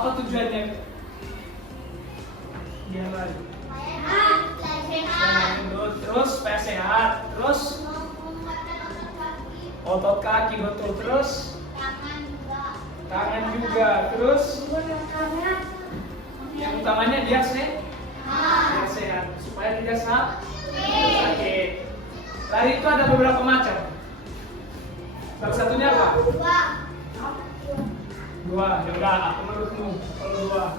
Apa tujuannya? Biar lari. Terus supaya sehat. Terus otot kaki betul. Terus tangan juga. Terus yang utamanya biar sehat supaya tidak sakit. Lari itu ada beberapa macam. Salah satunya apa? Dua. Ya udah, apa menurutmu? Kalau dua,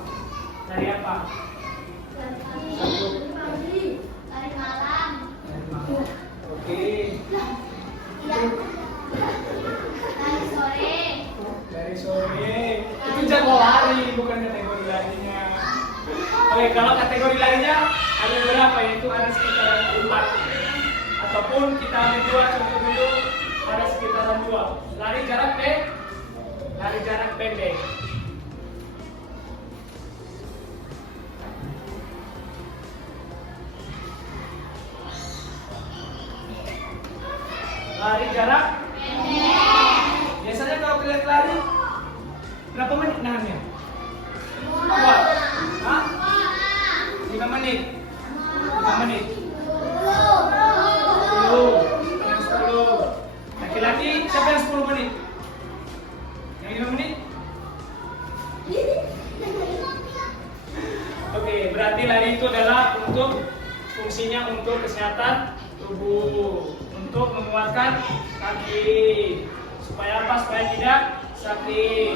lari apa? Satu. Lari malam. Oke. Dari sore. Itu jago lari, bukan kategori larinya. Oke, kalau kategori larinya ada berapa? Yaitu ada sekitar 4. Ataupun kita ambil 2, contoh dulu ada sekitaran 2. Lari jarak pendek. Lari jarak pendek. Biasanya kalau kalian lari berapa menit nahannya? Kuat? Hah? 5 menit. 5 menit. 10. Laki-laki siapa yang 10 menit? Yang 5 menit? Oke, berarti lari itu adalah untuk fungsinya untuk kesehatan tubuh, untuk menguatkan kaki. Supaya apa? Supaya tidak sakit.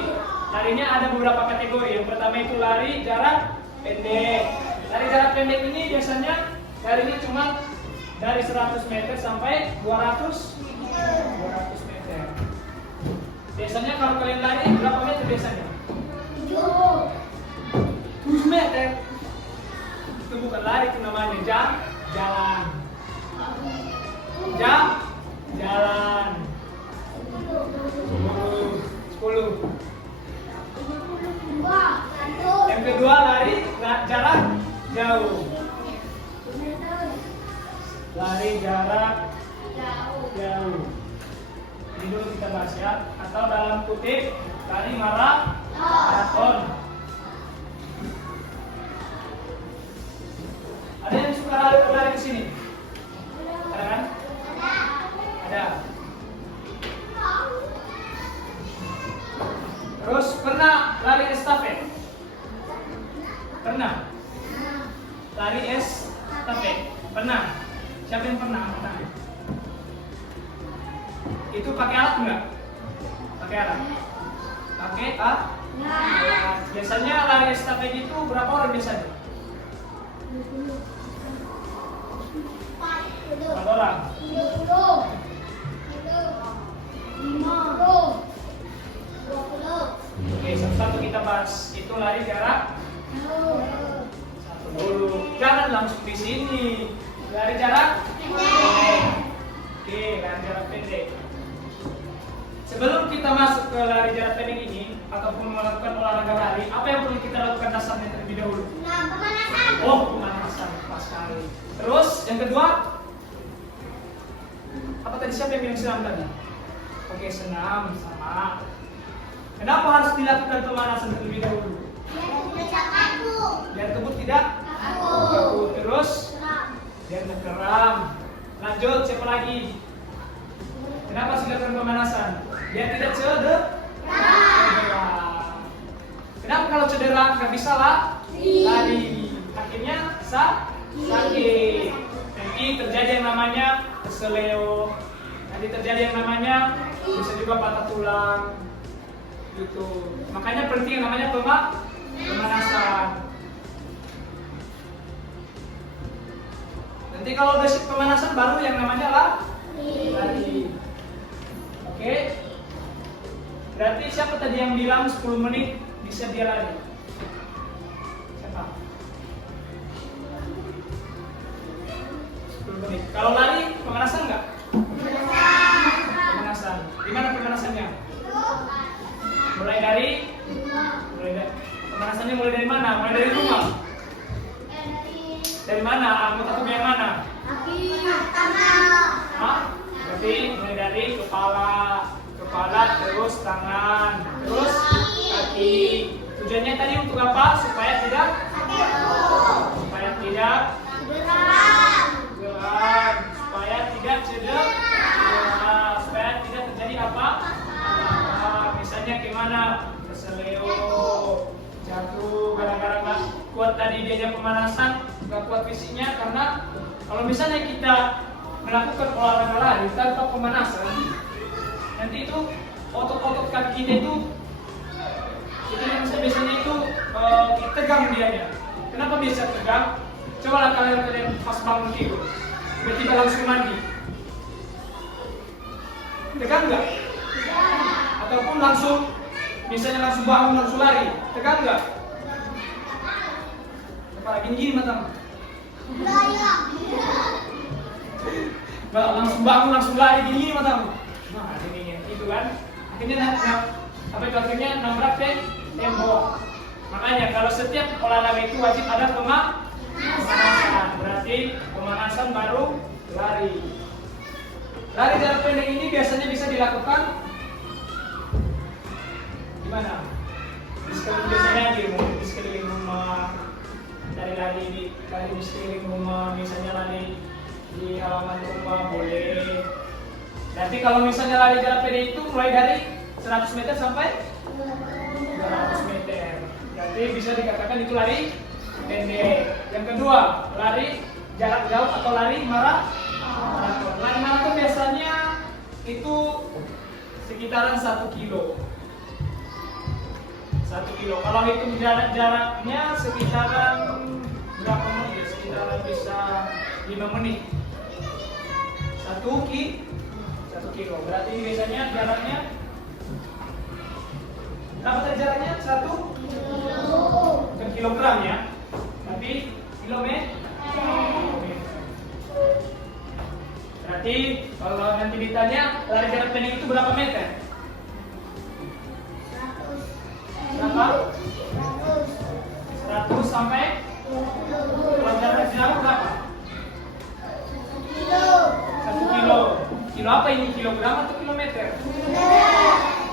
Larinya ada beberapa kategori. Yang pertama itu lari jarak pendek. Lari jarak pendek ini biasanya larinya cuma dari 100 meter sampai 200 meter. Biasanya kalau kalian lari berapa meter biasanya? 7 meter. Itu bukan lari, itu namanya jalan. Jalan. 10. Yang kedua lari jarak jauh. Lari jarak jauh. Ini dulu kita bahas ya. Atau dalam kutip lari maraton. Ada yang suka lari ke sini? Ada kan? Ada. Terus pernah lari estafet? Pernah? Lari estafet? Pernah? Siapa yang pernah? Itu pakai alat enggak? Pakai alat? Pakai alat? Biasanya lari estafet itu berapa orang biasanya? 4 orang. 5. Oke, satu-satu kita bahas. Itu lari jarak satu dulu. Jangan langsung di sini. Lari jarak pendek. Oke, lari jarak pendek. Sebelum kita masuk ke lari jarak pendek ini ataupun melakukan olahraga lari, apa yang perlu kita lakukan dasarnya terlebih dahulu? Pemanasan. Oh, pemanasan, pas sekali. Terus yang kedua, apa tadi, siapa yang bilang senam tadi? Oke, senam sama. Kenapa harus dilakukan pemanasan terlebih dahulu? Biar tubuh tidak kaku. Terus biar kram. Lanjut, siapa lagi? Kenapa harus dilakukan pemanasan? Biar tidak cedera. Kenapa kalau cedera nggak bisa lari? Akhirnya sakit. Nanti terjadi yang namanya keseleo. Nanti terjadi yang namanya bisa juga patah tulang. Gitu. Makanya penting yang namanya pemanasan. Nanti kalau udah pemanasan baru yang namanya lari. Oke. Berarti siapa tadi yang bilang 10 menit bisa dia lari? Siapa? 10 menit. Kalau lari pemanasan enggak? Pemanasan. Di mana pemanasannya? Pemanasannya mulai dari mana? Mulai dari rumah? Dari mana? Anggota tubuh yang mana? Hah? Berarti mulai dari kepala terus tangan, terus kaki. Tujuannya tadi tadi untuk apa? Supaya tidak geram, supaya tidak cedera, supaya tidak terjadi apa? Misalnya gimana? Keseleo, jatuh gara-gara nggak kuat tadi dianya pemanasan, nggak kuat fisiknya. Karena kalau misalnya kita melakukan olahraga lari tanpa pemanasan, nanti itu otot-otot kaki kita itu biasanya itu tegang dianya. Kenapa bisa tegang? Cobalah kalian pas bangun tidur, tiba-tiba langsung mandi, tegang nggak? Ataupun langsung, misalnya langsung bangun langsung lari, tegang nggak? Apalagi gini matamu. Langsung bangun langsung lari gini matamu. Nah ini itu kan, akhirnya nabrak tembok. Makanya kalau setiap olahraga itu wajib ada pemanasan. Berarti pemanasan baru lari. Lari jarak pendek ini biasanya bisa dilakukan di mana? Biasanya di sekeliling rumah. Lari di sekeliling rumah, misalnya lari di halaman rumah boleh. Nanti kalau misalnya lari jarak pendek itu mulai dari 100 meter sampai 200 meter. Jadi bisa dikatakan itu lari pendek. Yang kedua, lari jarak jauh atau lari maraton. Lari maraton biasanya itu sekitaran 1 kilo. 1 kilo. Kalau hitung jaraknya sekitaran berapa menit? Sekitaran bisa 5 menit. 1 kilo. Berarti biasanya jaraknya berapa tadi jaraknya? 1 bukan kilogram ya, tapi kilometer. Berarti kalau nanti ditanya lari jarak pendek itu berapa meter? Berapa? 100 sampai kalau jarak jauh berapa? 1 kilo. Kilo apa ini? Kilogram atau kilometer?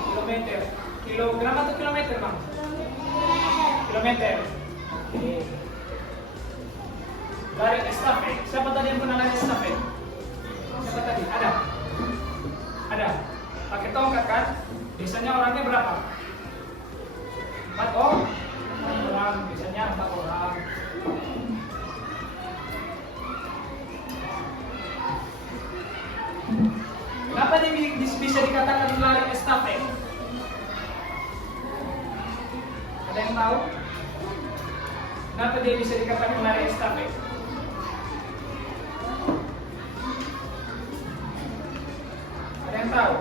Kilometer. Kilogram atau kilometer, Bang? Kilometer. Oke. Lari estafet. Siapa tadi yang pernah lari estafet? Siapa tadi? Ada. Pakai tongkat kan? Biasanya orangnya berapa? 4 orang. Biasanya 4 orang. Kenapa dia bisa dikatakan lari estafet? Ada yang tahu? Kenapa dia bisa dikatakan lari estafet? Ada yang tahu?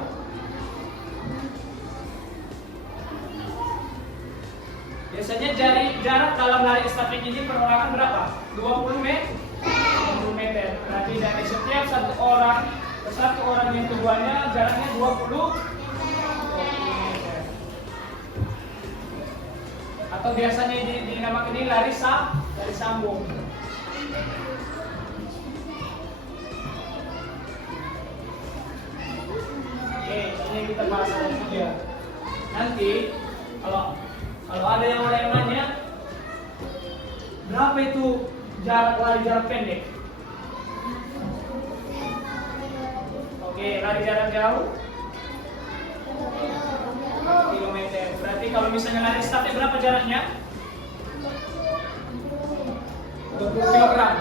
Biasanya jarak dalam lari estafet ini perorangan berapa? 20 meter. Berarti dari setiap satu orang yang keduanya jaraknya 20 meter. Atau biasanya dinamakan ini lari sambung. Oke, ini kita bahas dulu ya. Nanti kalau ada yang nanya berapa itu lari jarak pendek? Oke, lari jarak jauh 1 kilometer. Berarti kalau misalnya lari estafet berapa jaraknya? 20 kilogram.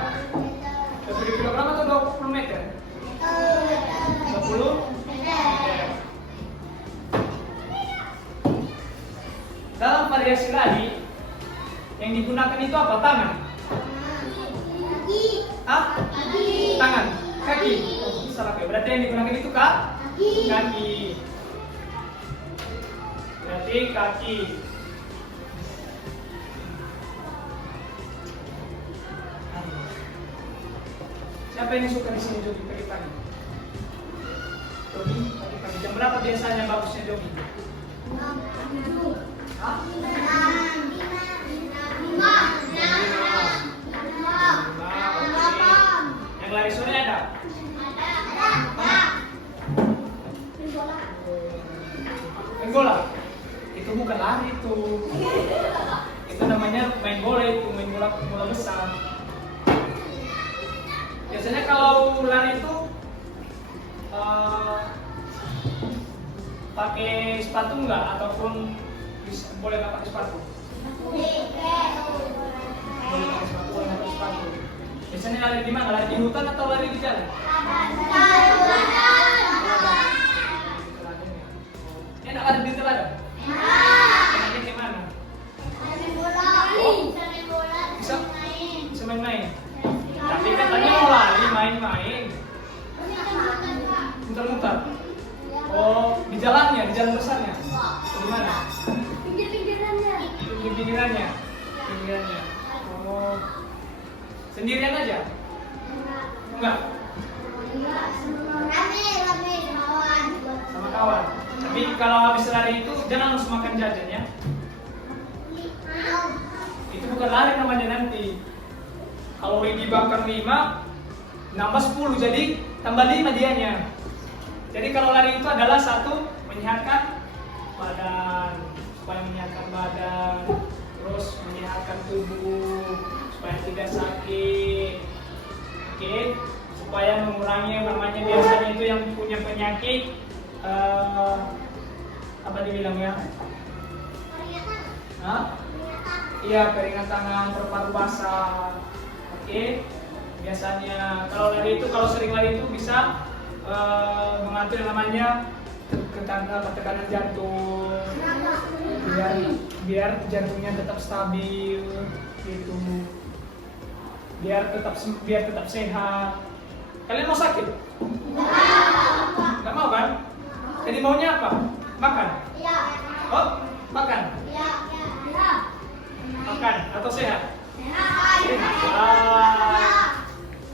20 kilogram atau 20 meter? 20 meter. Dalam variasi lari yang digunakan itu apa? Tangan? Tangan? Kaki? Salah ya. Berarti yang digunakan itu kaki. Berarti kaki. Siapa yang suka di sini jogging pagi-pagi? Jogging pagi-pagi. Jam berapa biasanya bagusnya jogging? 5. Yang lari sore ada? Penggola? Itu bukan lari itu. Itu namanya main bola, itu main bola besar. Biasanya kalau lari itu pakai sepatu enggak, ataupun boleh nggak pakai sepatu? Boleh pakai sepatu, boleh nggak pakai sepatu. Biasanya lari di mana? Lari di hutan atau lari di jalan? Enak lari di teladan? Enaknya gimana? Bisa main-main. Tapi katanya mau lari main-main. Muter-muter. Oh, di jalannya, di jalan besarnya. Di mana? Pinggirannya. Oh, sendirian aja? Enggak. Sama kawan. Tapi kalau habis lari itu jangan langsung makan jajan ya. Itu bukan lari namanya nanti. Kalau dibakar 5, nambah 10, jadi tambah 5 dianya. Jadi kalau lari itu adalah satu, menyehatkan badan, supaya menyehatkan badan, terus menyehatkan tubuh, supaya tidak sakit. Oke, supaya mengurangi yang namanya biasanya itu yang punya penyakit apa dibilang ya? Iya, keringat tangan, paru-paru basah. Oke, biasanya kalau lari itu, kalau sering lari itu bisa mengatur yang namanya tekanan jantung, biar jantungnya tetap stabil, gitu. Biar tetap sehat. Kalian mau sakit? Nggak mau kan? Jadi maunya apa? Makan? Oh, makan? Makan atau sehat?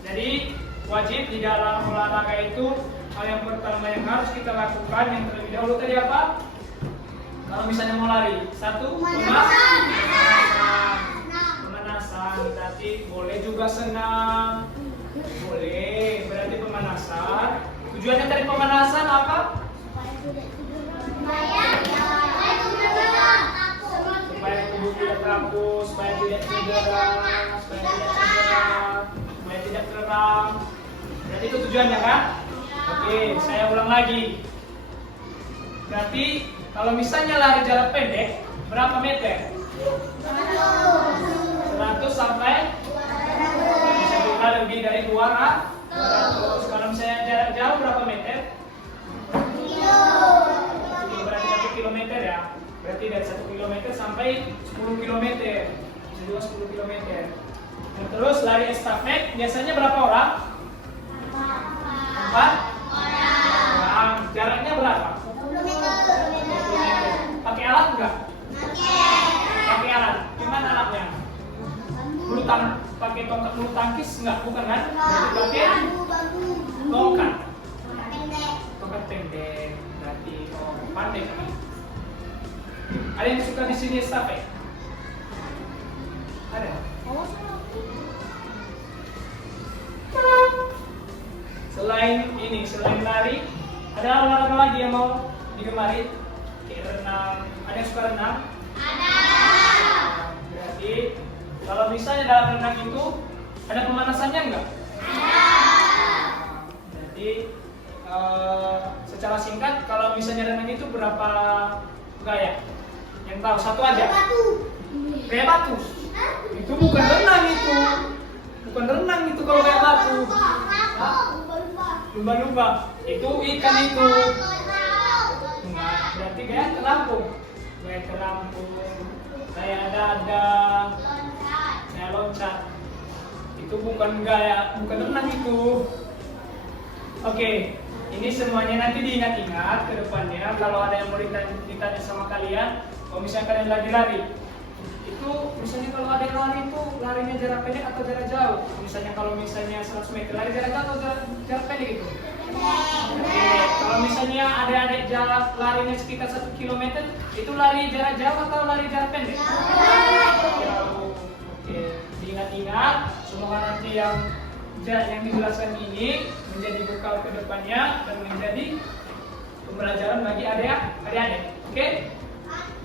Jadi wajib di dalam olahraga itu hal yang pertama yang harus kita lakukan yang terlebih dahulu tadi apa? Kalau misalnya mau lari, satu pemanasan. Berarti boleh juga senam, boleh. Berarti pemanasan. Tujuannya tadi pemanasan apa? Supaya tubuh tidak kaku, supaya tidak cedera, supaya tidak kram. Berarti itu tujuannya kan? Oke, saya ulang lagi. Berarti kalau misalnya lari jarak pendek, berapa meter? 100 sampai bisa juga lebih dari 200. Kalau misalnya jarak jauh berapa meter? Berarti 1 kilometer ya. Berarti dari 1 kilometer sampai 10 kilometer. Bisa juga 10 kilometer. Nah, terus lari estafet biasanya berapa orang? 4 orang. Jaraknya berapa? 20 meter. Pakai alat enggak? Pakai alat. Gimana alatnya? Pakai tongkat bulu tangkis enggak? Bukan kan? Berarti pakai tongkat. Tongkat pendek. Berarti pandai kan? Ada yang suka di sini estafet? Ada? Selain lari, ada olahraga lagi yang mau digemari? Kayak renang. Ada yang suka renang? Ada. Berarti kalau misalnya dalam renang itu ada pemanasannya enggak? Ada. Berarti secara singkat, kalau misalnya renang itu berapa gaya? Yang tahu satu aja. Kayak batu. Itu bukan renang itu. Bukan renang itu kalau kayak batu. Lumba-lumba. Itu ikan itu. Nah, berarti kayak terlampung. Kayak dada. Kayak loncat. Itu bukan renang itu. Oke. Ini semuanya nanti diingat-ingat ke depannya. Kalau ada yang mau ditanya sama kalian, kalau misalnya kalian lagi lari, itu misalnya kalau ada yang lari itu larinya jarak pendek atau jarak jauh. Misalnya kalau misalnya 100 meter lari jarak jauh atau jarak pendek itu. Kalau misalnya ada jarak larinya sekitar 1 km, itu lari jarak jauh atau lari jarak pendek? Jauh. Oke, diingat-ingat. Semoga nanti yang dijelaskan ini menjadi bekal ke depannya dan menjadi pembelajaran bagi adik-adik. Oke?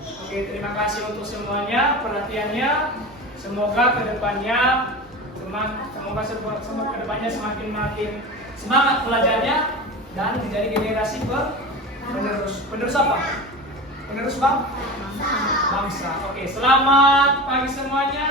Oke, terima kasih untuk semuanya perhatiannya. Semoga kedepannya semakin semangat belajarnya dan menjadi generasi penerus apa? Penerus bangsa. Oke, selamat pagi semuanya.